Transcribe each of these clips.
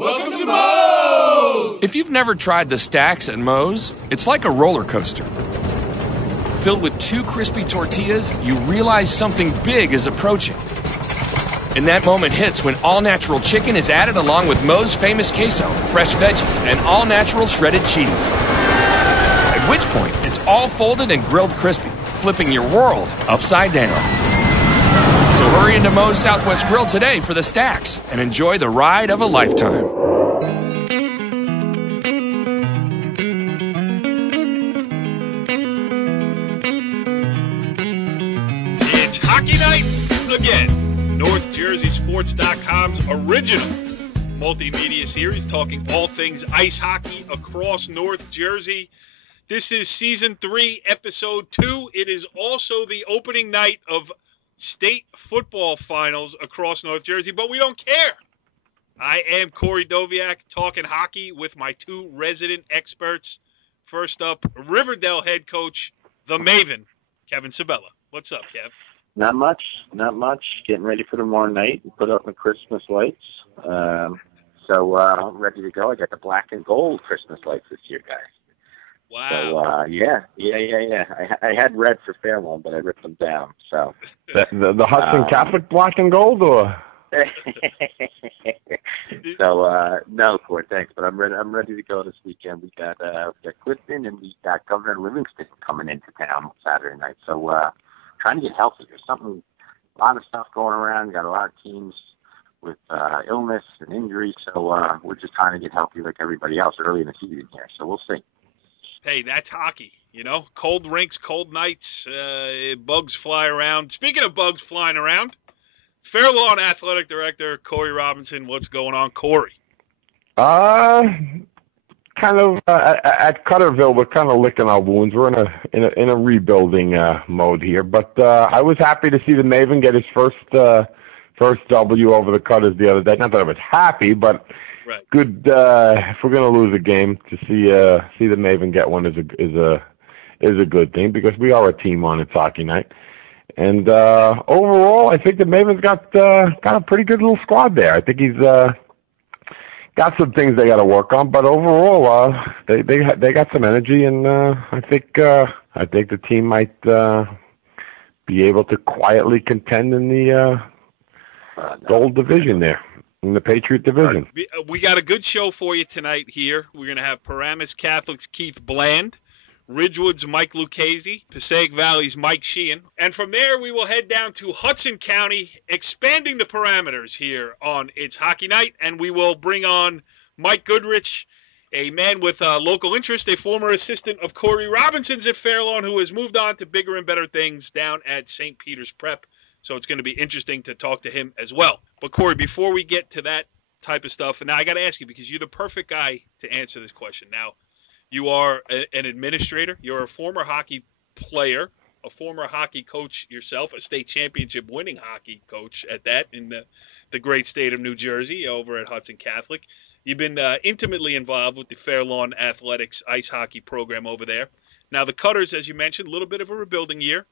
Welcome to Moe's! If you've never tried the stacks at Moe's, it's like a roller coaster. Filled with 2 crispy tortillas, you realize something big is approaching. And that moment hits when all-natural chicken is added along with Moe's famous queso, fresh veggies, and all-natural shredded cheese. At which point, it's all folded and grilled crispy, flipping your world upside down. So hurry into Moe's Southwest Grill today for the stacks and enjoy the ride of a lifetime. It's hockey night again. NorthJerseySports.com's original multimedia series talking all things ice hockey across North Jersey. This is Season 3, Episode 2. It is also the opening night of state football finals across North Jersey, but we don't care. I am Cory Doviak talking hockey with my 2 resident experts. First up, River Dell head coach, the Maven, Kevin Sabella. What's up, Kev? Not much. Getting ready for tomorrow night. Put up my Christmas lights. So I'm ready to go. I got the black and gold Christmas lights this year, guys. Wow. So, yeah. I had red for Fairlawn, but I ripped them down. So the Hudson Catholic black and gold, or? So no, Court, thanks. But I'm ready to go this weekend. We got Clifton and we got Governor Livingston coming into town Saturday night. So trying to get healthy. There's a lot of stuff going around. We got a lot of teams with illness and injury. So we're just trying to get healthy like everybody else early in the season here. So we'll see. Hey, that's hockey, you know? Cold rinks, cold nights, bugs fly around. Speaking of bugs flying around, Fairlawn Athletic Director Cory Robinson, what's going on, Cory? Kind of at Cutterville, we're kind of licking our wounds. We're in a rebuilding mode here, but I was happy to see the Maven get his first W over the Cutters the other day. Not that I was happy, but right. Good. If we're gonna lose a game, to see the Maven get one is a good thing, because we are a team on its hockey night. And overall, I think the Maven's got a pretty good little squad there. I think he's got some things they got to work on, but overall, they got some energy, and I think the team might be able to quietly contend in the Gold Division there, in the Patriot Division. We got a good show for you tonight here. We're going to have Paramus Catholic's Keith Bland, Ridgewood's Mike Luchese, Passaic Valley's Mike Sheehan. And from there, we will head down to Hudson County, expanding the parameters here on It's Hockey Night. And we will bring on Mike Goodrich, a man with local interest, a former assistant of Cory Robinson's at Fairlawn, who has moved on to bigger and better things down at St. Peter's Prep. So it's going to be interesting to talk to him as well. But, Cory, before we get to that type of stuff, and now I got to ask you, because you're the perfect guy to answer this question. Now, you are an administrator. You're a former hockey player, a former hockey coach yourself, a state championship winning hockey coach at that in the great state of New Jersey over at Hudson Catholic. You've been intimately involved with the Fairlawn Athletics ice hockey program over there. Now, the Cutters, as you mentioned, a little bit of a rebuilding year.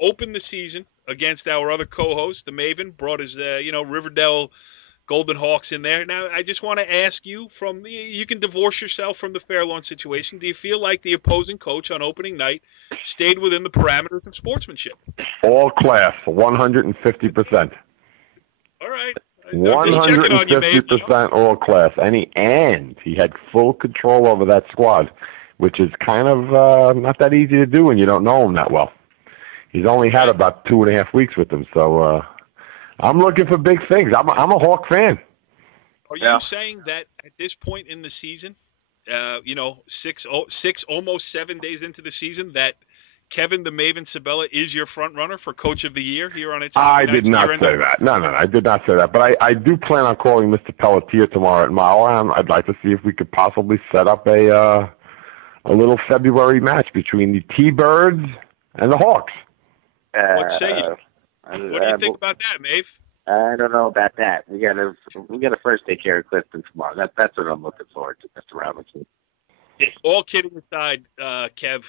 Opened the season against our other co-host, the Maven, brought his, River Dell Golden Hawks in there. Now, I just want to ask you, you can divorce yourself from the Fairlawn situation. Do you feel like the opposing coach on opening night stayed within the parameters of sportsmanship? All class, 150%. All right. 150% all class. And he had full control over that squad, which is kind of not that easy to do when you don't know him that well. He's only had about 2.5 weeks with them, so I'm looking for big things. I'm a Hawk fan. Are you saying that at this point in the season, 6, almost 7 days into the season, that Kevin The Maven Sabella is your front runner for Coach of the Year here on its? I did not say that. No, I did not say that. But I do plan on calling Mr. Pelletier tomorrow at Mile, and I'd like to see if we could possibly set up a little February match between the T-Birds and the Hawks. What say you? What do you think about that, Maeve? I don't know about that. We gotta first take care of Clifton tomorrow. That's what I'm looking forward to, Mr. Robinson. All kidding aside, Kev,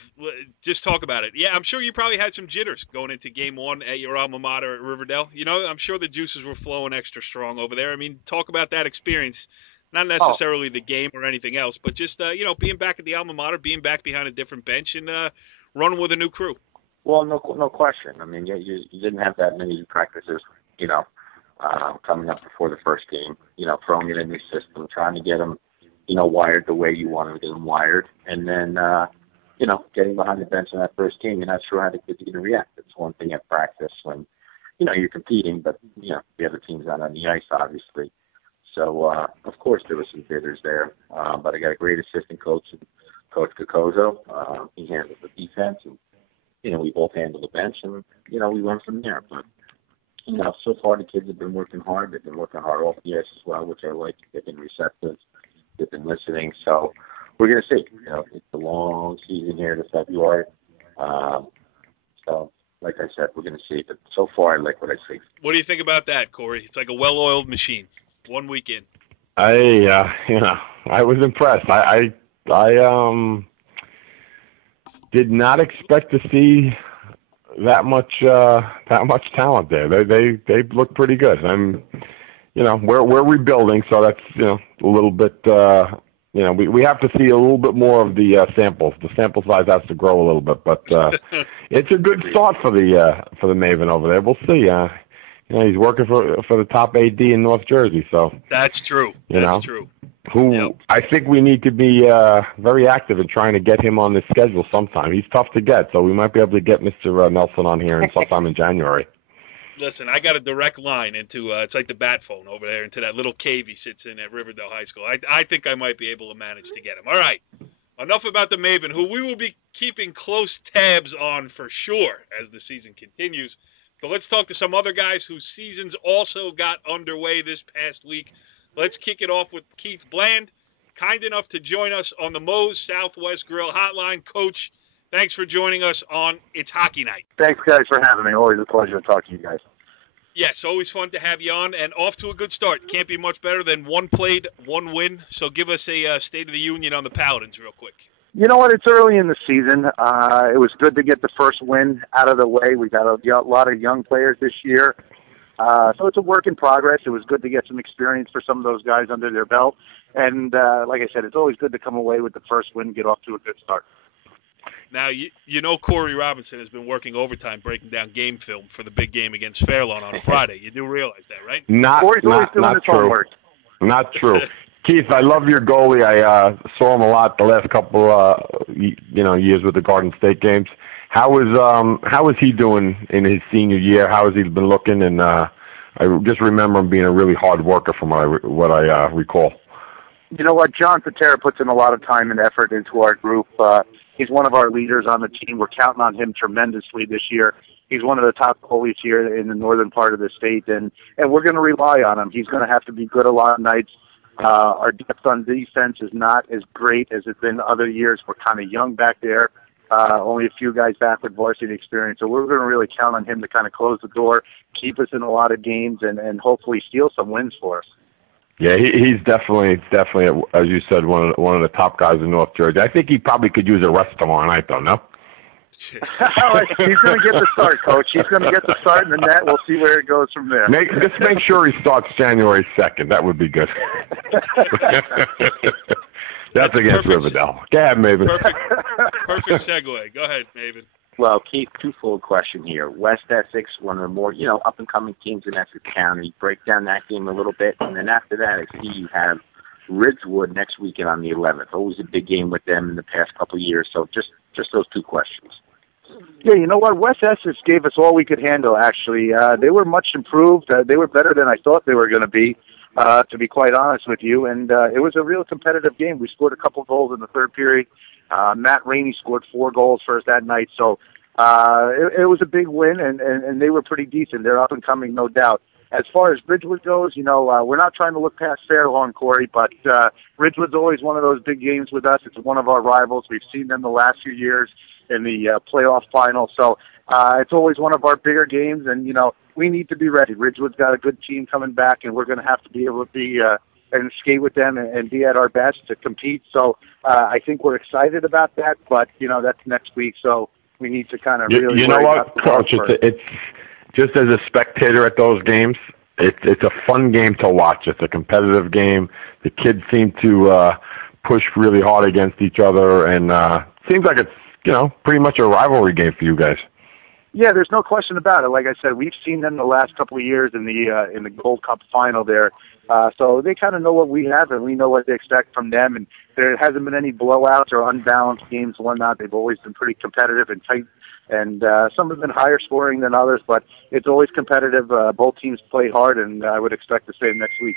just talk about it. Yeah, I'm sure you probably had some jitters going into Game 1 at your alma mater at River Dell. I'm sure the juices were flowing extra strong over there. I mean, talk about that experience Not necessarily the game or anything else, but just, being back at the alma mater, being back behind a different bench, and running with a new crew. Well, no question. I mean, you didn't have that many practices, coming up before the first game, throwing it in your system, trying to get them, wired the way you wanted to get them wired. And then, getting behind the bench in that first game, you're not sure how the kids are going to react. It's one thing at practice when, you're competing, but, the other team's not on the ice, obviously. So, of course, there were some bidders there. But I got a great assistant coach, Coach Cacozo. He handled the defense, and, we both handled the bench, and, we went from there. But, so far the kids have been working hard. They've been working hard off the ice as well, which I like. They've been receptive. They've been listening. So we're going to see. It's a long season here to February. So, like I said, we're going to see. But so far, I like what I see. What do you think about that, Corey? It's like a well-oiled machine. 1 week in. I was impressed. I did not expect to see that much talent there. They look pretty good. We're rebuilding, so that's a little bit. We have to see a little bit more of the samples. The sample size has to grow a little bit, but it's a good start for the Maven over there. We'll see. He's working for the top AD in North Jersey, so that's true. That's true. I think we need to be very active in trying to get him on the schedule sometime. He's tough to get, so we might be able to get Mr. Nelson on here sometime in January. Listen, I got a direct line into it's like the bat phone over there, into that little cave he sits in at River Dell High School. I think I might be able to manage to get him. All right, enough about the Maven, who we will be keeping close tabs on for sure as the season continues. But let's talk to some other guys whose seasons also got underway this past week. Let's kick it off with Keith Bland, kind enough to join us on the Moe's Southwest Grill Hotline. Coach, thanks for joining us on It's Hockey Night. Thanks, guys, for having me. Always a pleasure to talk to you guys. Yes, always fun to have you on, and off to a good start. Can't be much better than one played, one win. So give us a State of the Union on the Paladins real quick. You know what? It's early in the season. It was good to get the first win out of the way. We got a lot of young players this year. So it's a work in progress. It was good to get some experience for some of those guys under their belt. And like I said, it's always good to come away with the first win and get off to a good start. Now, Cory Robinson has been working overtime breaking down game film for the big game against Fairlawn on Friday. You do realize that, right? Corey's always doing his homework. Not true. Keith, I love your goalie. I saw him a lot the last couple years with the Garden State games. How is he doing in his senior year? How has he been looking? And I just remember him being a really hard worker from what I recall. You know what? John Patera puts in a lot of time and effort into our group. He's one of our leaders on the team. We're counting on him tremendously this year. He's one of the top goalies here in the northern part of the state, and we're going to rely on him. He's going to have to be good a lot of nights. Our depth on defense is not as great as it's been other years. We're kind of young back there. Only a few guys back with varsity experience. So we're going to really count on him to kind of close the door, keep us in a lot of games, and hopefully steal some wins for us. Yeah, he's definitely, as you said, one of the top guys in North Jersey. I think he probably could use a rest tomorrow night, though, no? He's going to get the start, Coach. He's going to get the start in the net. We'll see where it goes from there. Just make sure he starts January 2nd. That would be good. That's against River Dell. Go ahead, Maven. Perfect segue. Go ahead, Maven. Well, Keith, twofold question here. West Essex, one of the more, up-and-coming teams in Essex County. Break down that game a little bit. And then after that, I see you have Ridgewood next weekend on the 11th. Always a big game with them in the past couple of years. So just those two questions. Yeah, you know what? West Essex gave us all we could handle, actually. They were much improved. They were better than I thought they were going to be, to be quite honest with you. And it was a real competitive game. We scored a couple goals in the third period. Matt Rainey scored 4 goals for us that night. So it was a big win, and they were pretty decent. They're up and coming, no doubt. As far as Ridgewood goes, we're not trying to look past Fairlawn, Corey, but Ridgewood's always one of those big games with us. It's one of our rivals. We've seen them the last few years in the playoff final. So it's always one of our bigger games, and, we need to be ready. Ridgewood's got a good team coming back, and we're going to have to be able to be and skate with them and be at our best to compete. So I think we're excited about that, but, that's next week, so we need to kind of really You know what, Coach? It's just as a spectator at those games, it's a fun game to watch. It's a competitive game. The kids seem to push really hard against each other, and seems like it's pretty much a rivalry game for you guys. Yeah, there's no question about it. Like I said, we've seen them the last couple of years in the Gold Cup final there. So they kind of know what we have, and we know what to expect from them. And there hasn't been any blowouts or unbalanced games and whatnot. They've always been pretty competitive and tight. And some have been higher scoring than others, but it's always competitive. Both teams play hard, and I would expect the same next week.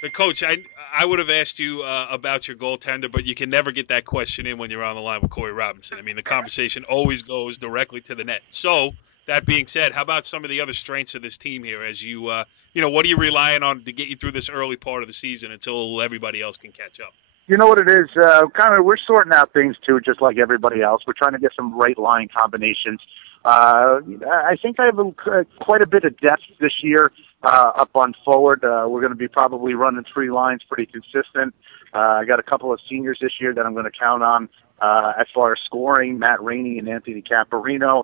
But Coach, I would have asked you about your goaltender, but you can never get that question in when you're on the line with Cory Robinson. I mean, the conversation always goes directly to the net. So, that being said, how about some of the other strengths of this team here? As you, what are you relying on to get you through this early part of the season until everybody else can catch up? You know what it is? We're sorting out things too, just like everybody else. We're trying to get some right line combinations. I think I have quite a bit of depth this year up on forward. We're going to be probably running 3 lines pretty consistent. I got a couple of seniors this year that I'm going to count on as far as scoring, Matt Rainey and Anthony Camparino.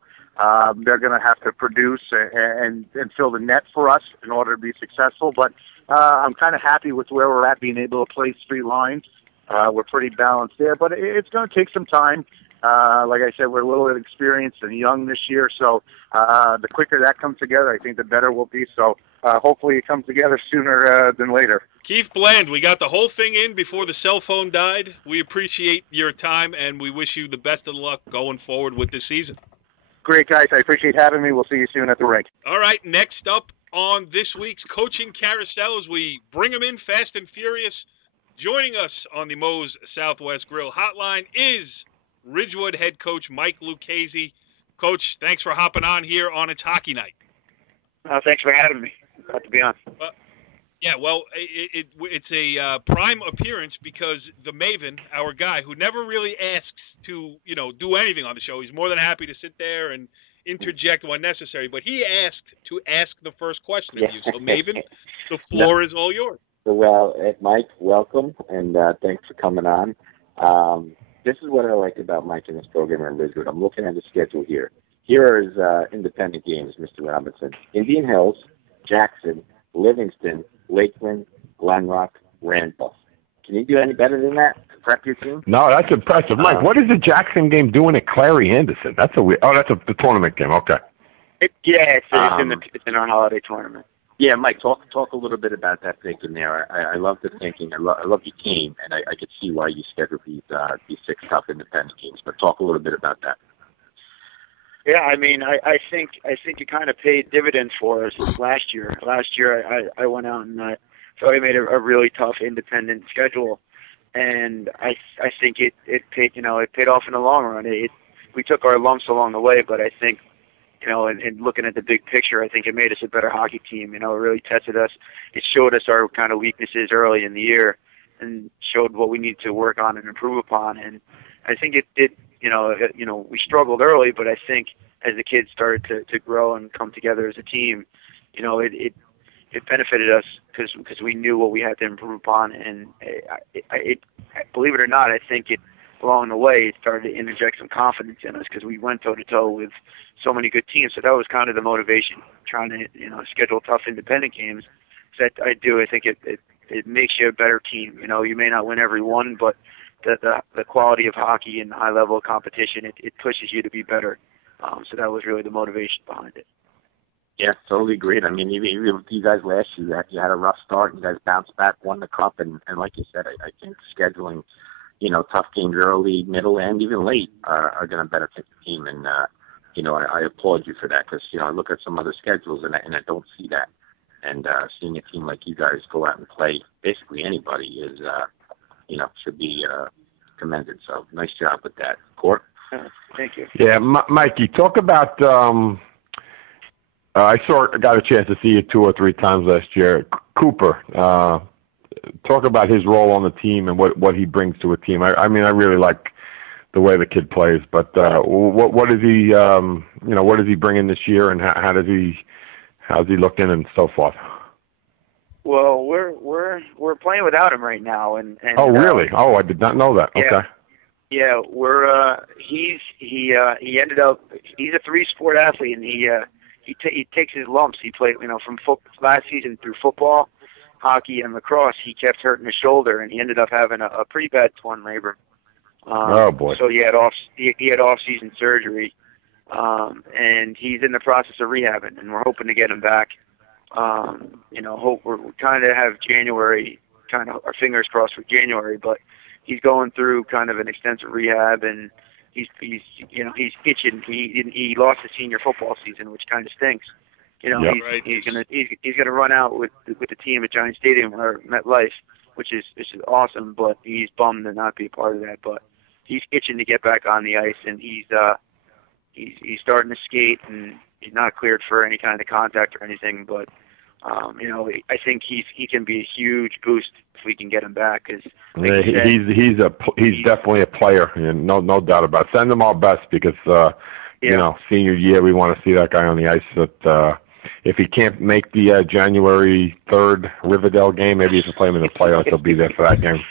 They're going to have to produce and fill the net for us in order to be successful. But I'm kind of happy with where we're at, being able to play 3 lines. We're pretty balanced there, but it's going to take some time. Like I said, we're a little inexperienced and young this year, so the quicker that comes together, I think the better we'll be. So hopefully it comes together sooner than later. Keith Bland, we got the whole thing in before the cell phone died. We appreciate your time, and we wish you the best of luck going forward with this season. Great, guys. I appreciate having me. We'll see you soon at the rink. All right, next up on this week's Coaching Carousel, as we bring them in fast and furious, joining us on the Moe's Southwest Grill Hotline is Ridgewood head coach Mike Luchese. Coach, thanks for hopping on here on It's Hockey Night. Thanks for having me. Glad to be on. It's a prime appearance because the Maven, our guy, who never really asks to, do anything on the show. He's more than happy to sit there and interject when necessary, but he asked to ask the first question of you. So, Maven, the floor is all yours. Well, Mike, welcome, and thanks for coming on. This is what I like about Mike in this program in Ridgewood. I'm looking at the schedule here. Here are his independent games, Mr. Robinson. Indian Hills, Jackson, Livingston, Lakeland, Glenrock, Randolph. Can you do any better than that to prep your team? No, that's impressive. Mike, what is the Jackson game doing at Clary Anderson? That's the tournament game. Okay. It's in our holiday tournament. Yeah, Mike, talk a little bit about that thinking there. I love the thinking. I love your team, and I could see why you scheduled these 6 tough independent games. But talk a little bit about that. Yeah, I mean, I think it kind of paid dividends for us last year. Last year, I went out and so I made a really tough independent schedule, and I think it paid it paid off in the long run. We took our lumps along the way, but I think and looking at the big picture, I think it made us a better hockey team. It really tested us. It showed us our kind of weaknesses early in the year, and showed what we need to work on and improve upon. And I think it we struggled early, but I think as the kids started to grow and come together as a team, it benefited us because we knew what we had to improve upon. And believe it or not, I think along the way it started to interject some confidence in us because we went toe to toe with so many good teams. So that was kind of the motivation, trying to schedule tough independent games. So I think it makes you a better team. You may not win every one, but the quality of hockey and high level of competition, it pushes you to be better. So that was really the motivation behind it. Yeah, totally agreed. I mean, even with you guys last year, you had a rough start. You guys bounced back, won the cup, and like you said, I think scheduling, tough games early, middle, and even late are going to benefit the team. And I applaud you for that because I look at some other schedules and I don't see that. And seeing a team like you guys go out and play basically anybody is should be commended. So nice job with that, Court. Thank you. Yeah, Mikey, talk about. I got a chance to see you 2 or 3 times last year. Cooper, talk about his role on the team and what he brings to a team. I mean, I really like the way the kid plays, but what is he? What is he bringing this year, and how's he looking and so forth? Well, we're playing without him right now, and oh really? I did not know that. Yeah. Okay. Yeah, he ended up, he's a 3-sport athlete, and he he takes his lumps. He played, from last season through football, hockey, and lacrosse. He kept hurting his shoulder, and he ended up having a pretty bad torn labrum. Oh boy! So he had off-season surgery, and he's in the process of rehabbing, and we're hoping to get him back. We're kind of have January, kind of our fingers crossed for January, but he's going through kind of an extensive rehab, and he's itching. He lost the senior football season, which kind of stinks. He's gonna run out with the team at Giant Stadium or MetLife, which is awesome, but he's bummed to not be a part of that. But he's itching to get back on the ice, and he's starting to skate, and he's not cleared for any kind of contact or anything. But I think he can be a huge boost if we can get him back. Cause he's definitely a player, and no doubt about it. Send him our best because senior year we want to see that guy on the ice. That if he can't make the January 3rd River Dell game, maybe if you play him in the playoffs, he'll be there for that game.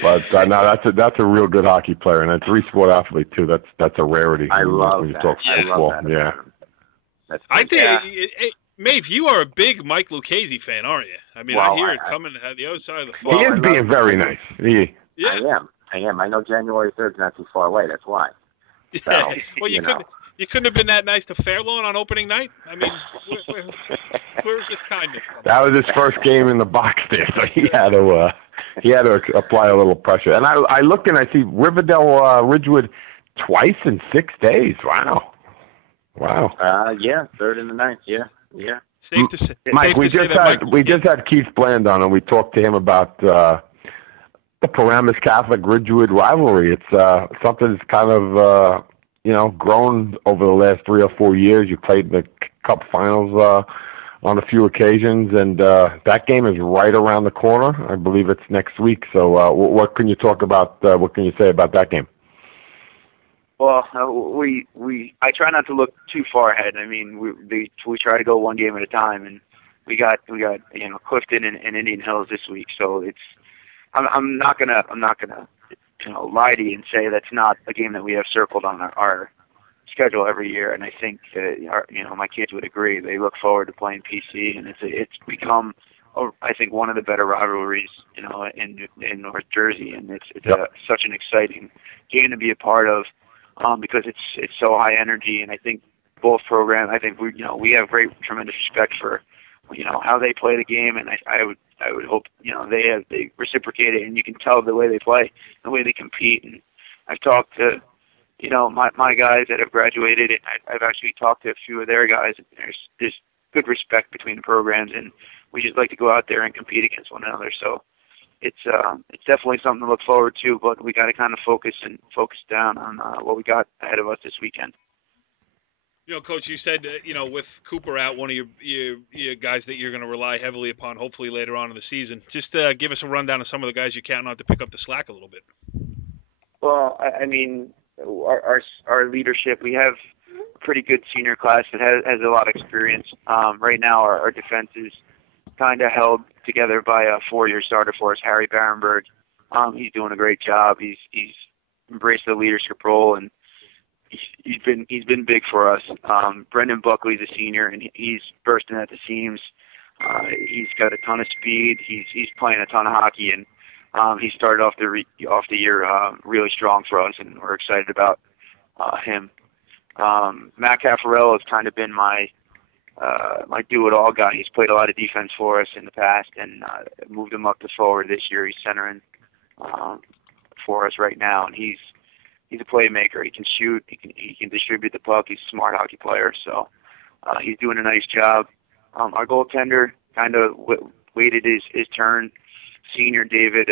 But no, that's a real good hockey player, and a three-sport athlete too. That's a rarity. I love when you that. talk I football. love that. Yeah. I think, Maeve, you are a big Mike Luchese fan, aren't you? I mean, I hear it coming at the other side of the phone. He is being very nice. Yeah. I am. I know January 3rd is not too far away. That's why. So, well, you couldn't have been that nice to Fairlawn on opening night? I mean, where's this kindness? That was his first game in the box there, so he had to apply a little pressure. And I looked and I see Riverdell Ridgewood twice in 6 days. Wow. Yeah, 3rd and the 9th. Yeah. Safe to say, Mike, we just had Keith Bland on, and we talked to him about the Paramus Catholic Ridgewood rivalry. It's something that's kind of grown over the last 3 or 4 years. You played in the Cup Finals on a few occasions, and that game is right around the corner. I believe it's next week. So, what can you talk about? What can you say about that game? Well, I try not to look too far ahead. I mean, we try to go one game at a time, and we got Clifton and Indian Hills this week. So I'm not gonna lie to you and say that's not a game that we have circled on our schedule every year. And I think that my kids would agree. They look forward to playing PC, and it's become I think one of the better rivalries in North Jersey, and it's such an exciting game to be a part of. Because it's so high energy, and I think both programs. I think we have tremendous respect for how they play the game, and I would hope they reciprocate it, and you can tell the way they play, the way they compete. And I've talked to my guys that have graduated, and I've actually talked to a few of their guys. And there's good respect between the programs, and we just like to go out there and compete against one another. So. It's definitely something to look forward to, but we got to kind of focus down on what we got ahead of us this weekend. Coach, you said with Cooper out, one of your guys that you're going to rely heavily upon, hopefully later on in the season. Just give us a rundown of some of the guys you're counting on to pick up the slack a little bit. Well, I mean, our leadership. We have a pretty good senior class that has a lot of experience. Right now, our defense is kind of held together by a 4-year starter for us, Harry Barenberg. He's doing a great job. He's embraced the leadership role, and he's been big for us. Brendan Buckley's a senior, and he's bursting at the seams. He's got a ton of speed. He's playing a ton of hockey, and he started off the year really strong for us, and we're excited about him. Matt Caffarello has kind of been my do-it-all guy. He's played a lot of defense for us in the past, and moved him up to forward this year. He's centering for us right now, and he's a playmaker. He can shoot. He can distribute the puck. He's a smart hockey player, so he's doing a nice job. Our goaltender kind of waited his turn. Senior David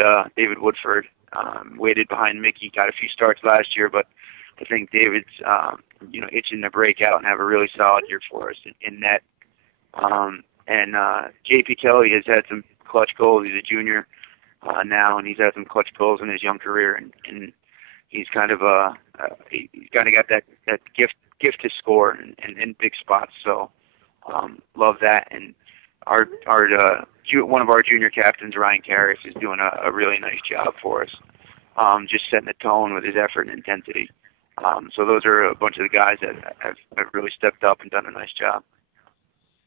Woodford waited behind Mickey. Got a few starts last year, but I think David's itching to break out and have a really solid year for us in net. And J.P. Kelly has had some clutch goals. He's a junior now, and he's had some clutch goals in his young career, and he's kind of got that gift to score in big spots. So love that. And our one of our junior captains, Ryan Karras, is doing a really nice job for us. Just setting the tone with his effort and intensity. So those are a bunch of the guys that have really stepped up and done a nice job.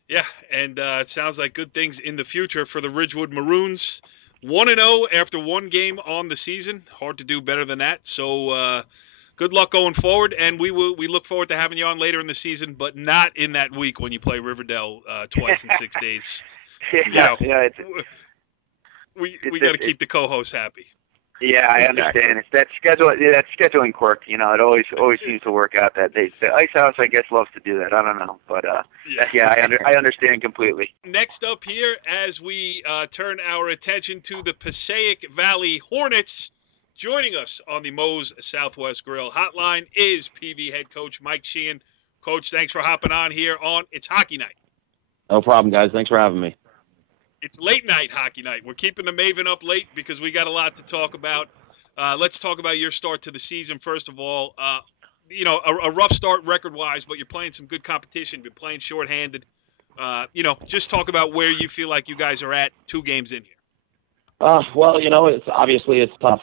Yeah, and it sounds like good things in the future for the Ridgewood Maroons. 1-0 after one game on the season. Hard to do better than that. So good luck going forward, and we look forward to having you on later in the season, but not in that week when you play River Dell twice in 6 days. We got to keep the co-hosts happy. Yeah, I understand. It's that scheduling quirk. It always seems to work out that day. The Ice House, I guess, loves to do that. I don't know, but I understand completely. Next up here, as we turn our attention to the Passaic Valley Hornets, joining us on the Moe's Southwest Grill Hotline is PV head coach Mike Sheehan. Coach, thanks for hopping on here on It's Hockey Night. No problem, guys. Thanks for having me. It's late night hockey night. We're keeping the Maven up late because we got a lot to talk about. Let's talk about your start to the season, first of all. A rough start record-wise, but you're playing some good competition. You're playing shorthanded. Just talk about where you feel like you guys are at 2 games in here. It's tough.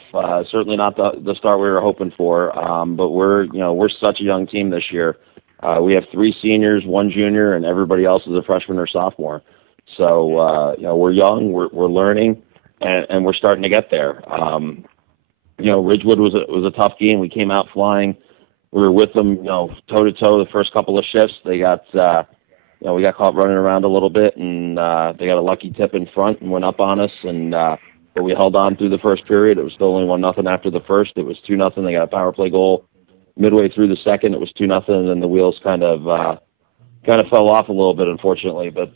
Certainly not the start we were hoping for. But we're such a young team this year. We have 3 seniors, 1 junior, and everybody else is a freshman or sophomore. So, we're young, we're learning, and we're starting to get there. Ridgewood was a tough game. We came out flying. We were with them, toe-to-toe the first couple of shifts. They got, we got caught running around a little bit, and they got a lucky tip in front and went up on us, but we held on through the first period. It was still only 1-0 after the first. It was 2-0. They got a power play goal. Midway through the second, it was 2-0, and then the wheels kind of fell off a little bit, unfortunately, But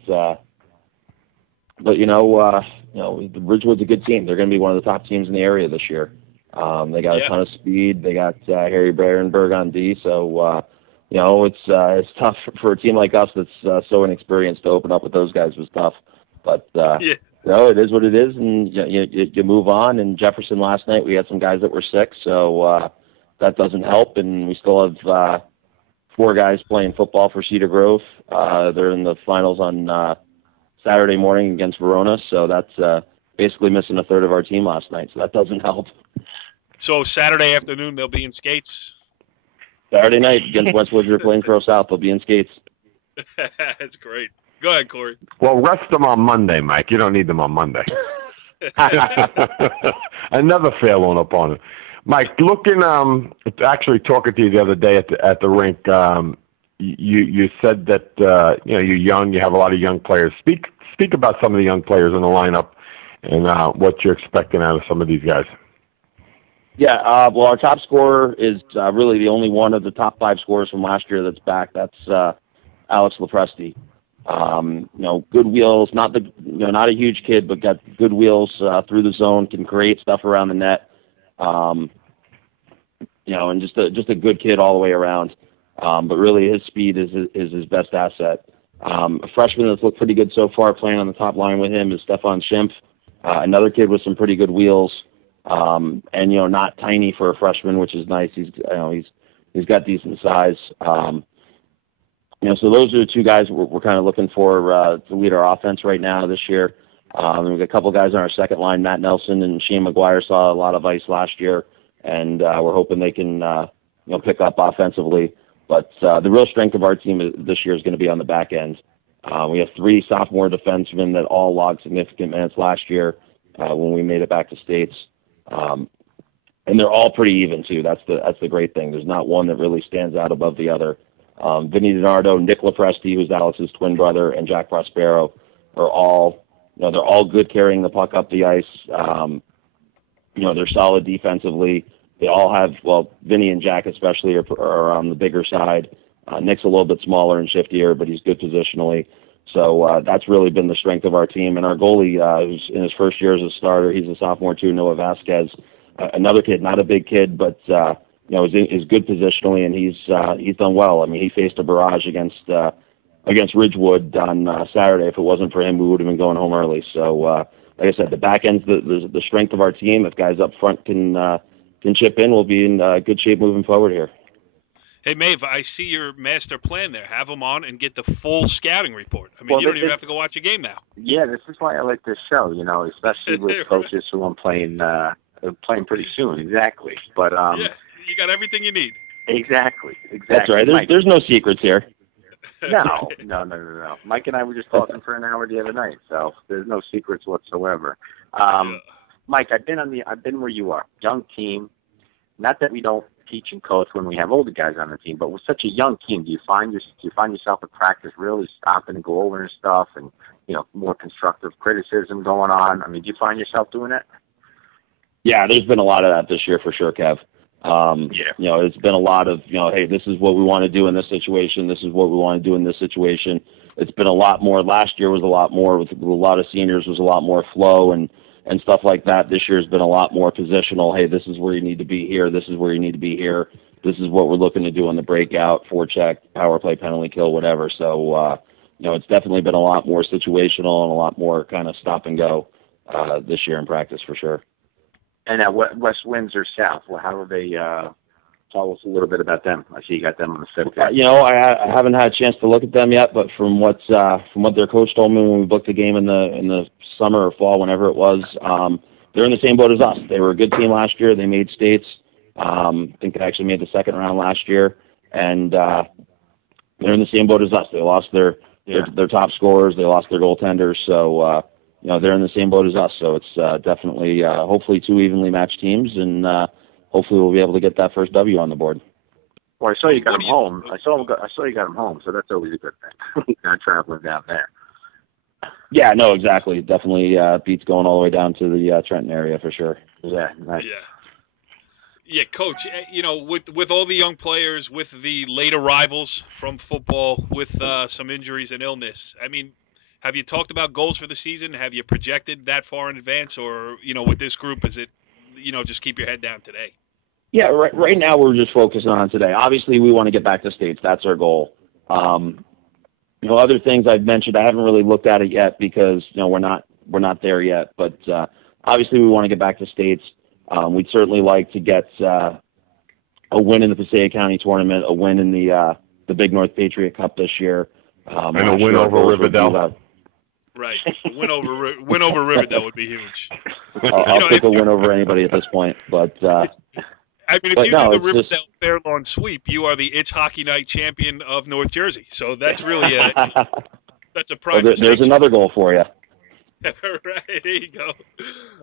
Ridgewood's a good team. They're going to be one of the top teams in the area this year. They got a ton of speed. They got Harry Barenberg on D. So, it's tough for a team like us that's so inexperienced to open up with those guys was tough. But, it is what it is, and you move on. And Jefferson last night, we had some guys that were sick, so that doesn't help. And we still have 4 guys playing football for Cedar Grove. They're in the finals on Saturday morning against Verona, so that's basically missing a third of our team last night, so that doesn't help. So Saturday afternoon they'll be in skates? Saturday night against Westwood, you're playing Pro South, they'll be in skates. That's great. Go ahead, Corey. Well, rest them on Monday, Mike. You don't need them on Monday. Another fair-loan opponent. Mike, actually talking to you the other day at the rink, you said that you're young, you have a lot of young players. Speak about some of the young players in the lineup and what you're expecting out of some of these guys. Yeah, our top scorer is really the only one of the top 5 scorers from last year that's back. That's Alex Lepresti. Good wheels, not a huge kid, but got good wheels through the zone, can create stuff around the net. And just a good kid all the way around. But really his speed is his best asset. A freshman that's looked pretty good so far playing on the top line with him is Stefan Schimpf. Another kid with some pretty good wheels. And not tiny for a freshman, which is nice. He's got decent size. So those are the 2 guys we're kind of looking for to lead our offense right now this year. And we've got a couple guys on our second line, Matt Nelson and Shane McGuire saw a lot of ice last year, and we're hoping they can pick up offensively. But the real strength of our team this year is going to be on the back end. We have 3 sophomore defensemen that all logged significant minutes last year when we made it back to States. And they're all pretty even, too. That's the great thing. There's not one that really stands out above the other. Vinny DiNardo, Nick Lepresti, who's Alex's twin brother, and Jack Prospero are all, they're all good carrying the puck up the ice. They're solid defensively. They all have, Vinny and Jack especially are on the bigger side. Nick's a little bit smaller and shiftier, but he's good positionally. So that's really been the strength of our team. And our goalie, who's in his first year as a starter, he's a sophomore too, Noah Vasquez. Another kid, not a big kid, but is good positionally, and he's done well. I mean, he faced a barrage against Ridgewood on Saturday. If it wasn't for him, we would have been going home early. So, like I said, the back end's the strength of our team. If guys up front can chip in, we'll be in good shape moving forward here. Hey, Maeve, I see your master plan there. Have them on and get the full scouting report. I mean, you don't even have to go watch a game now. Yeah, this is why I like this show, especially with coaches who I'm playing pretty soon. Exactly. But yeah, you got everything you need. Exactly. That's right. There's no secrets here. No. Mike and I were just talking for an hour the other night, so there's no secrets whatsoever. Mike, I've been where you are. Young team. Not that we don't teach and coach when we have older guys on the team, but with such a young team, do you find yourself at practice really stopping and go over and stuff, and more constructive criticism going on? I mean, do you find yourself doing that? Yeah, there's been a lot of that this year for sure, Kev. It's been a lot of, hey, this is what we want to do in this situation. This is what we want to do in this situation. It's been a lot more. Last year was a lot more with a lot of seniors, was a lot more flow and stuff like that. This year's been a lot more positional. Hey, this is where you need to be here. This is where you need to be here. This is what we're looking to do on the breakout, forecheck, power play, penalty kill, whatever. So, it's definitely been a lot more situational and a lot more kind of stop and go this year in practice for sure. And West Windsor South, well, how are they? Tell us a little bit about them. I see you got them on the set. I haven't had a chance to look at them yet, but from what their coach told me when we booked the game in the summer or fall, whenever it was, they're in the same boat as us. They were a good team last year. They made states. I think they actually made the second round last year, and they're in the same boat as us. They lost their top scorers. They lost their goaltenders. So. They're in the same boat as us, so it's definitely, hopefully, two evenly matched teams, and hopefully we'll be able to get that first W on the board. Well, I saw you got them home. I saw you got them home, so that's always a good thing. Not traveling down there. Yeah, no, exactly. Definitely beats going all the way down to the Trenton area for sure. Yeah, nice. Yeah, Coach, with all the young players, with the late arrivals from football, with some injuries and illness, I mean, have you talked about goals for the season? Have you projected that far in advance? Or, with this group, is it, just keep your head down today? Yeah, right now we're just focusing on today. Obviously, we want to get back to states. That's our goal. Other things I've mentioned, I haven't really looked at it yet because, we're not there yet. But obviously, we want to get back to states. We'd certainly like to get a win in the Passaic County tournament, a win in the Big North Patriot Cup this year. And a win over River Dell. Right, win over River Dell would be huge. I'll take a win over anybody at this point, but I mean, if you do the River Dell Fair Lawn Sweep, you are the It's Hockey Night champion of North Jersey. So that's really that's a prime. Well, there's another goal for you. Right, there you go.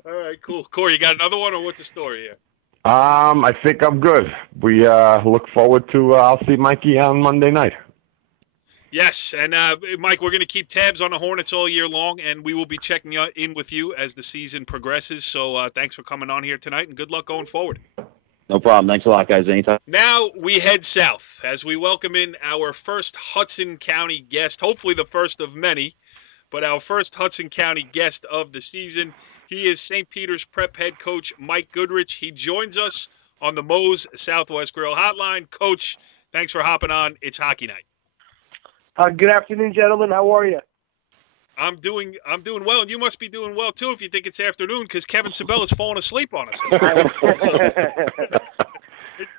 All right, cool. Corey, you got another one, or what's the story here? I think I'm good. We look forward to. I'll see Mikey on Monday night. Yes, and Mike, we're going to keep tabs on the Hornets all year long, and we will be checking in with you as the season progresses. So thanks for coming on here tonight, and good luck going forward. No problem. Thanks a lot, guys. Anytime. Now we head south as we welcome in our first Hudson County guest, hopefully the first of many, but our first Hudson County guest of the season. He is St. Peter's Prep head coach Mike Goodrich. He joins us on the Moe's Southwest Grill Hotline. Coach, thanks for hopping on. It's Hockey Night. Good afternoon, gentlemen. How are you? I'm doing well, and you must be doing well too if you think it's afternoon, because Kevin Sabella's falling asleep on us.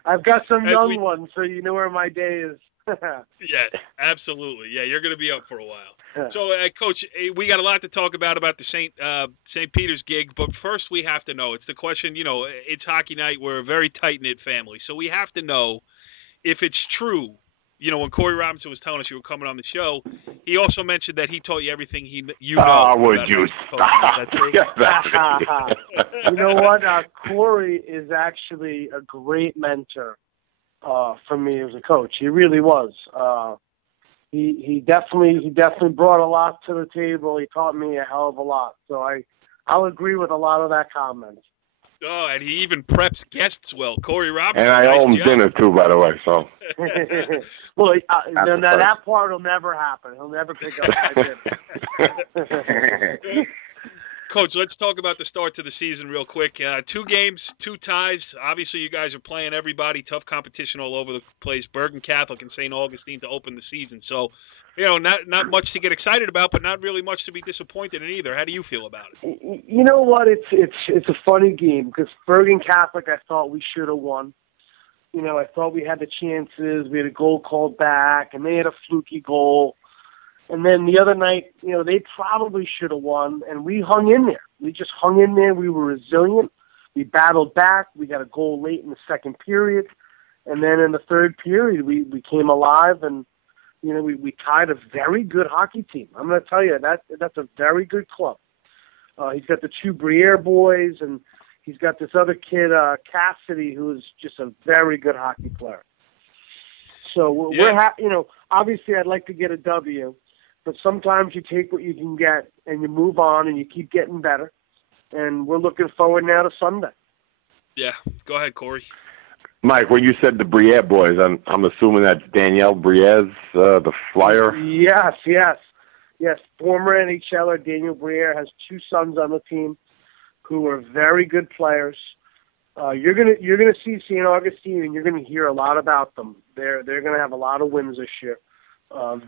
I've got some young ones, so you know where my day is. Yeah, absolutely. Yeah, you're going to be up for a while. So, Coach, we got a lot to talk about the St. Peter's gig, but first we have to know. It's the question. It's Hockey Night. We're a very tight knit family, so we have to know if it's true. When Cory Robinson was telling us you were coming on the show, he also mentioned that he taught you everything you know. Oh, would you stop? You know what? Cory is actually a great mentor for me as a coach. He really was. He definitely brought a lot to the table. He taught me a hell of a lot. So I'll agree with a lot of that comment. Oh, and he even preps guests well. Cory Robinson. And I owe him dinner, too, by the way. So. Well, that part will never happen. He'll never pick up my dinner. Coach, let's talk about the start to the season real quick. 2 games, 2 ties. Obviously, you guys are playing everybody. Tough competition all over the place. Bergen Catholic and St. Augustine to open the season. So, not much to get excited about, but not really much to be disappointed in either. How do you feel about it? You know what? It's a funny game because Bergen Catholic, I thought we should have won. I thought we had the chances. We had a goal called back, and they had a fluky goal. And then the other night, they probably should have won, and we hung in there. We just hung in there. We were resilient. We battled back. We got a goal late in the second period. And then in the third period, we came alive, and we tied a very good hockey team. I'm going to tell you that's a very good club. He's got the two Briere boys, and he's got this other kid, Cassidy, who's just a very good hockey player. So we're happy. Obviously, I'd like to get a W, but sometimes you take what you can get and you move on and you keep getting better. And we're looking forward now to Sunday. Yeah, go ahead, Corey. Mike, when you said the Briere boys, I'm assuming that's Danielle Briere's the Flyer. Yes. Former NHLer Daniel Briere has two sons on the team who are very good players. You're gonna see St. Augustine, and you're gonna hear a lot about them. They're gonna have a lot of wins this year.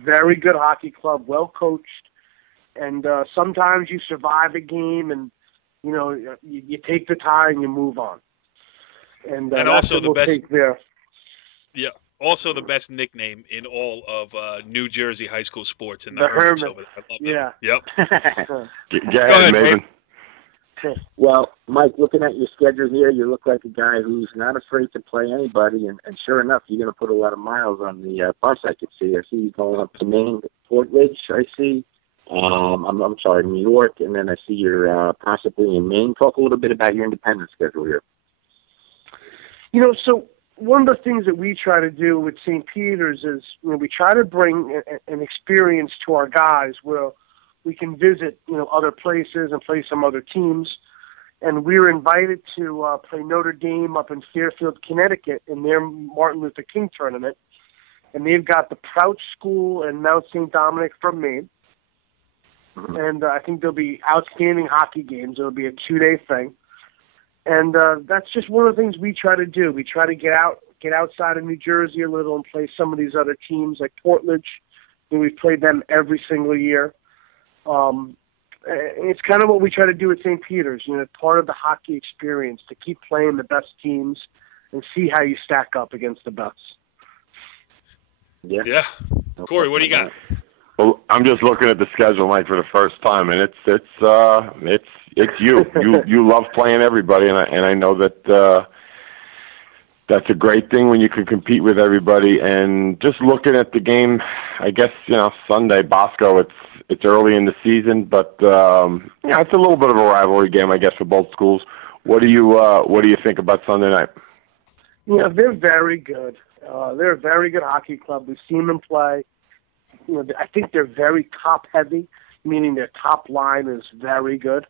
Very good hockey club, well coached, and sometimes you survive a game, and you take the tie and you move on. And also the best. Yeah. Also the best nickname in all of New Jersey high school sports. In the Hermit. I love yeah. That. Yep. Go ahead, Maven. Well, Mike, looking at your schedule here, you look like a guy who's not afraid to play anybody, and sure enough, you're going to put a lot of miles on the bus. I could see. I see you going up to Maine, Portledge. I see. I'm sorry, New York, and then I see you're possibly in Maine. Talk a little bit about your independent schedule here. So one of the things that we try to do with St. Peter's is we try to bring an experience to our guys where we can visit other places and play some other teams. And we were invited to play Notre Dame up in Fairfield, Connecticut in their Martin Luther King tournament. And they've got the Prout School and Mount St. Dominic from Maine. And I think there'll be outstanding hockey games. It'll be a 2-day thing. And that's just one of the things we try to do. We try to get outside of New Jersey a little and play some of these other teams like Portledge. We've played them every single year. It's kind of what we try to do at St. Peter's. Part of the hockey experience to keep playing the best teams and see how you stack up against the best. Yeah. Corey, what do you got? Well, I'm just looking at the schedule, Mike, for the first time, and it's you. You love playing everybody, and I know that that's a great thing when you can compete with everybody. And just looking at the game, I guess Sunday, Bosco. It's early in the season, but it's a little bit of a rivalry game, I guess, for both schools. What do you think about Sunday night? They're very good. They're a very good hockey club. We've seen them play. I think they're very top-heavy, meaning their top line is very good.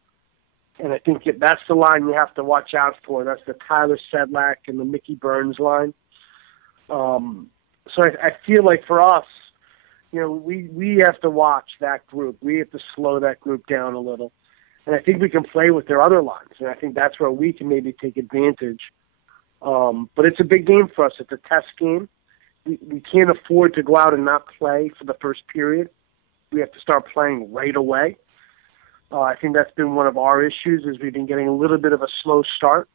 And I think that's the line you have to watch out for. That's the Tyler Sedlak and the Mickey Burns line. So I feel like for us, we have to watch that group. We have to slow that group down a little. And I think we can play with their other lines. And I think that's where we can maybe take advantage. But it's a big game for us. It's a test game. We can't afford to go out and not play for the first period. We have to start playing right away. I think that's been one of our issues is we've been getting a little bit of a slow start.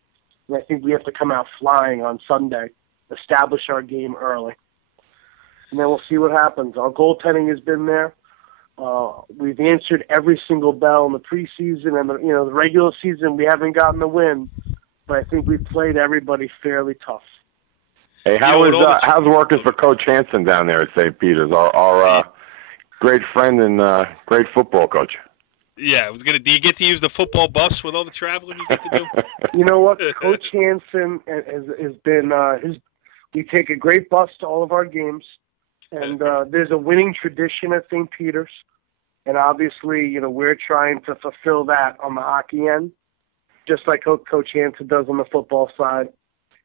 And I think we have to come out flying on Sunday, establish our game early. And then we'll see what happens. Our goaltending has been there. We've answered every single bell in the preseason and the regular season. We haven't gotten the win, but I think we've played everybody fairly tough. Hey, how's working for Coach Hansen down there at St. Peter's? Our great friend and great football coach. Yeah, do you get to use the football bus with all the traveling you get to do? You know what? Coach Hansen has been we take a great bus to all of our games, and there's a winning tradition at St. Peter's, and obviously, we're trying to fulfill that on the hockey end, just like Coach Hansen does on the football side.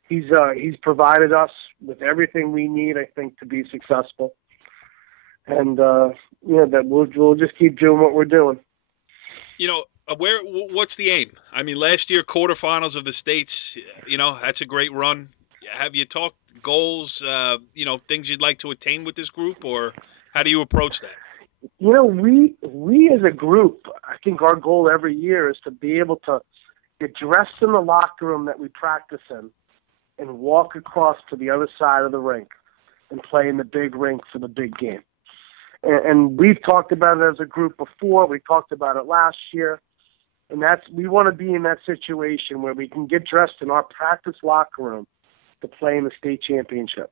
He's provided us with everything we need, I think, to be successful, and that we'll just keep doing what we're doing. What's the aim? I mean, last year, quarterfinals of the states, that's a great run. Have you talked goals, things you'd like to attain with this group, or how do you approach that? We as a group, I think our goal every year is to be able to get dressed in the locker room that we practice in and walk across to the other side of the rink and play in the big rink for the big game. And we've talked about it as a group before. We talked about it last year. And we want to be in that situation where we can get dressed in our practice locker room to play in the state championship.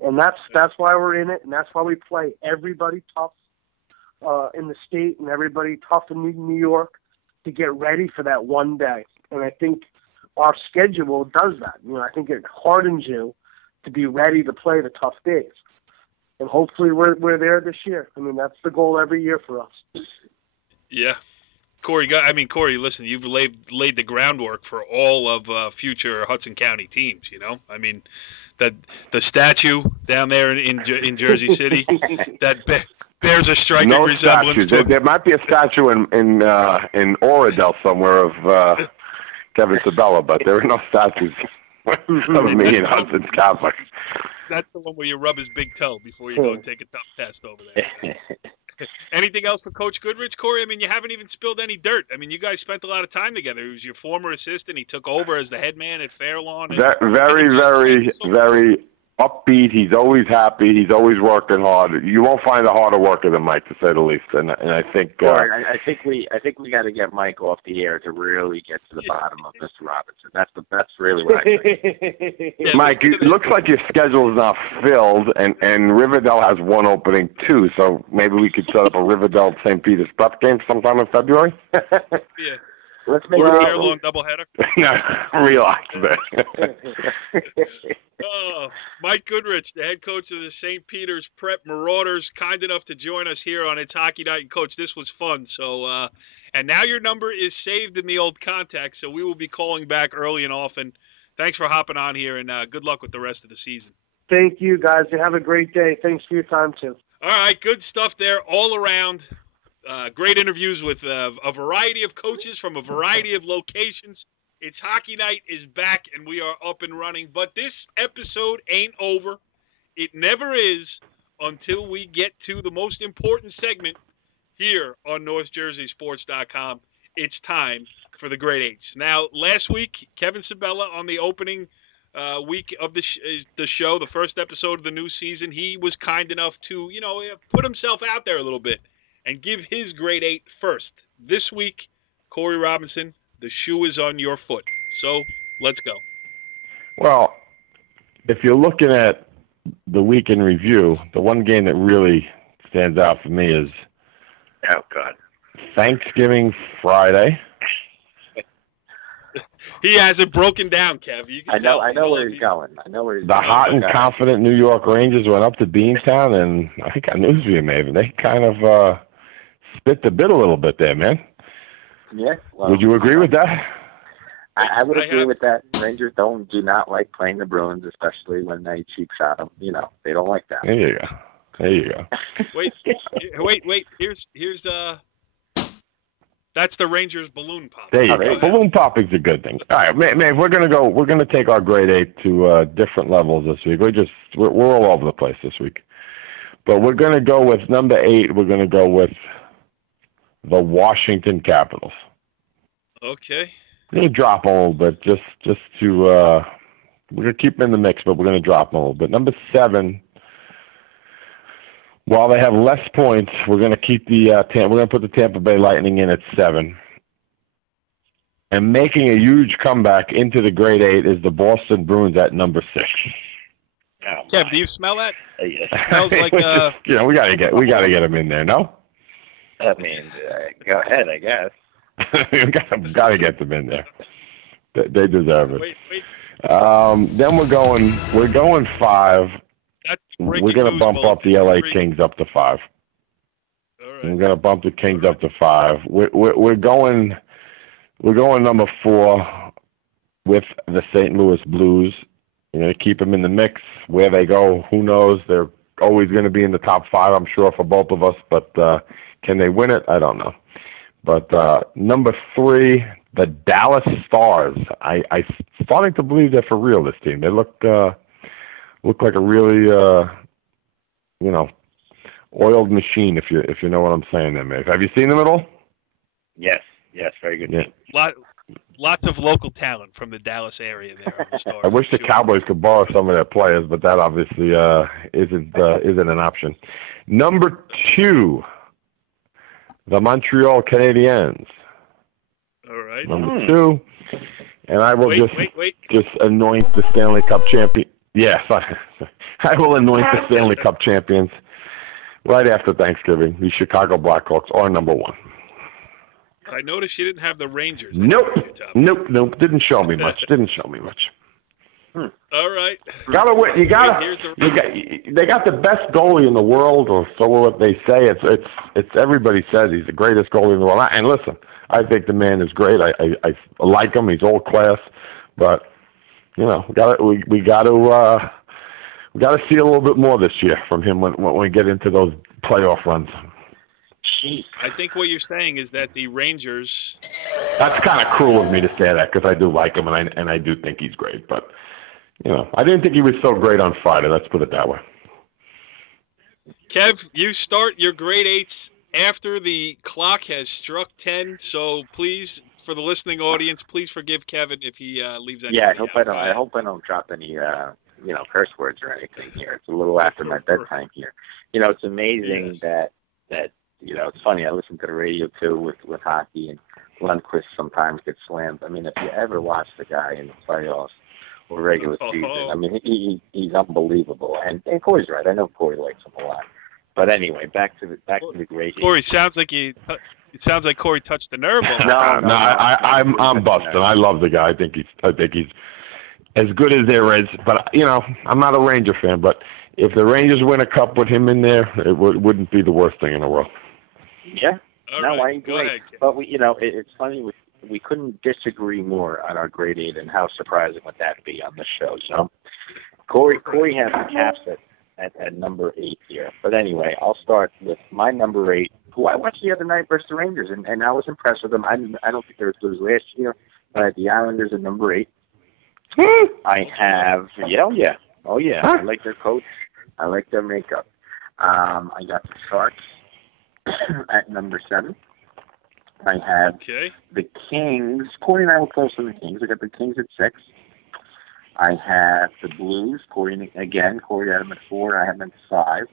And that's why we're in it, and that's why we play everybody tough in the state and everybody tough in New York to get ready for that one day. And I think our schedule does that. I think it hardens you to be ready to play the tough days. And hopefully we're there this year. That's the goal every year for us. Yeah. Cory, listen, you've laid the groundwork for all of future Hudson County teams, the statue down there in Jersey City, that bears a striking resemblance. No statues. There might be a statue in River Dell somewhere of Kevin Sabella, but there are no statues of me in Hudson's Catholic. That's the one where you rub his big toe before you go and take a tough test over there. Anything else for Coach Goodrich, Cory? You haven't even spilled any dirt. You guys spent a lot of time together. He was your former assistant. He took over as the head man at Fairlawn. Very, very, very upbeat. He's always happy. He's always working hard. You won't find a harder worker than Mike, to say the least. And I think Cory, I think we got to get Mike off the air to really get to the bottom of Mr. Robinson. That's really what I think. Mike, it looks like your schedule is not filled, and River Dell has one opening too. So maybe we could set up a River Dell St. Peter's prep game sometime in February. Yeah. Let's make it a year-long doubleheader. No, relax, man. Mike Goodrich, the head coach of the St. Peter's Prep Marauders, kind enough to join us here on It's Hockey Night. And Coach, this was fun. So, and now your number is saved in the old contact, so we will be calling back early and often. Thanks for hopping on here, and good luck with the rest of the season. Thank you, guys. You have a great day. Thanks for your time, too. All right, good stuff there all around. Great interviews with a variety of coaches from a variety of locations. It's Hockey Night is back, and we are up and running. But this episode ain't over. It never is until we get to the most important segment here on NorthJerseySports.com. It's time for the Great Eights. Now, last week, Kevin Sabella on the opening week of the show, the first episode of the new season, he was kind enough to, put himself out there a little bit and give his grade 8 first. This week, Cory Robinson, the shoe is on your foot. So, let's go. Well, if you're looking at the week in review, the one game that really stands out for me is Thanksgiving Friday. He has it broken down, Kev. I know where he's going. The hot and confident New York Rangers went up to Beantown, and I got news for you, Maven. They kind of spit the bit a little bit there, man. Yeah. Well, would you agree with that? I would agree with that. Rangers do not like playing the Bruins, especially when they cheap shot them. They don't like that. There you go. Wait. Here's that's the Rangers balloon pop. There you go. Balloon popping's a good thing. All right, Maeve, we're gonna take our grade 8 to different levels this week. We're all over the place this week, but we're gonna go with number 8. We're gonna go with the Washington Capitals. Okay. We're gonna drop them a little bit, just to we're gonna keep them in the mix, but we're gonna drop them a little bit. Number 7. While they have less points, we're going to keep we're going to put the Tampa Bay Lightning in at 7. And making a huge comeback into the grade 8 is the Boston Bruins at number 6. Kev, do you smell that? It smells like we got to get them in there. No. That means go ahead, I guess. we got to get them in there. They deserve it. Wait. Then we're going 5. We're going to bump up the LA Kings up to 5. All right. We're going to bump the Kings up to 5. We're going number 4 with the St. Louis Blues. You're going to keep them in the mix. Where they go, who knows? They're always going to be in the top 5, I'm sure, for both of us. But can they win it? I don't know. But number 3, the Dallas Stars. I starting to believe they're for real, this team. They look like a really, oiled machine. If you know what I'm saying, there, Maeve. Have you seen them at all? Yes, very good. Yeah. Lots of local talent from the Dallas area there. I wish the Cowboys could borrow some of their players, but that obviously isn't an option. Number 2, the Montreal Canadiens. All right. Number 2. and I will wait. just anoint the Stanley Cup champion. Yes, I will anoint the Stanley Cup champions right after Thanksgiving. The Chicago Blackhawks are number one. I noticed you didn't have the Rangers. Nope. Didn't show me much. All right. Gotta win. They got the best goalie in the world, or so what they say. It's everybody says he's the greatest goalie in the world. And listen, I think the man is great. I like him. He's old class, but we got to see a little bit more this year from him when we get into those playoff runs. I think what you're saying is that the Rangers. That's kind of cruel of me to say that because I do like him and I do think he's great, but I didn't think he was so great on Friday. Let's put it that way. Kev, you start your grade 8s after the clock has struck 10. So please, for the listening audience, please forgive Kevin if he leaves anything. Yeah, I hope I don't drop any curse words or anything here. It's a little after my bedtime here. It's amazing that it's funny. I listen to the radio too with hockey, and Lundqvist sometimes gets slammed. I mean, if you ever watch the guy in the playoffs or regular season, I mean, he's unbelievable. And Corey's right. I know Corey likes him a lot. But anyway, back to the grade. Corey, sounds like it sounds like Corey touched the nerve. I'm busting. I love the guy. I think he's as good as there is. But I'm not a Ranger fan. But if the Rangers win a cup with him in there, it wouldn't be the worst thing in the world. Yeah. Right. I agree. But it's funny. We couldn't disagree more on our grade 8, and how surprising would that be on the show? Corey has the Caps at number 8 here. But anyway, I'll start with my number 8, who I watched the other night versus the Rangers, and I was impressed with them. I don't think they were as good as last year. But I had the Islanders at number 8. I have Oh yeah. I like their coach. I like their makeup. I got the Sharks at number 7. I have the Kings. Corey and I were close to the Kings. I got the Kings at 6. I have the Blues. Corey had them at 4. I have them at 5.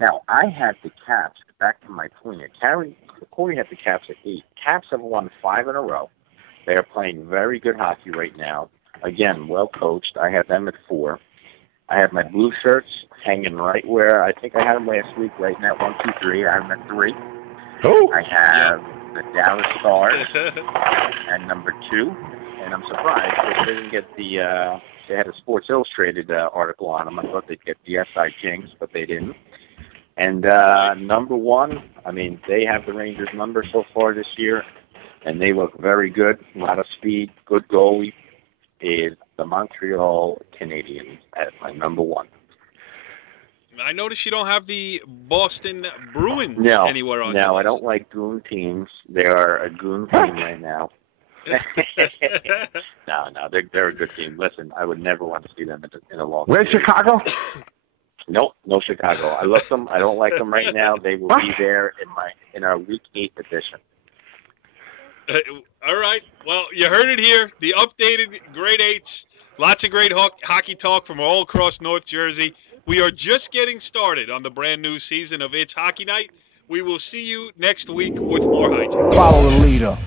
Now, I have the Caps. Back to my point. Corey had the Caps at 8. Caps have won 5 in a row. They are playing very good hockey right now. Again, well coached. I have them at 4. I have my Blue Shirts hanging right where I think I had them last week, right now, 1, 2, 3. I have them at 3. Oh. I have the Dallas Stars at number 2, and I'm surprised because they didn't get they had a Sports Illustrated article on them. I thought they'd get the SI Kings, but they didn't. And number 1, I mean, they have the Rangers number so far this year, and they look very good. A lot of speed, good goalie, is the Montreal Canadiens at my number 1. I notice you don't have the Boston Bruins anywhere on. No, I don't like goon teams. They are a goon team right now. No, they're a good team. Listen, I would never want to see them in a long. Where's Chicago? No Chicago. I love them. I don't like them right now. They will be there in our Week 8 edition. All right. Well, you heard it here. The updated grade 8s. Lots of great hockey talk from all across North Jersey. We are just getting started on the brand new season of It's Hockey Night. We will see you next week with more hygiene. Follow the leader.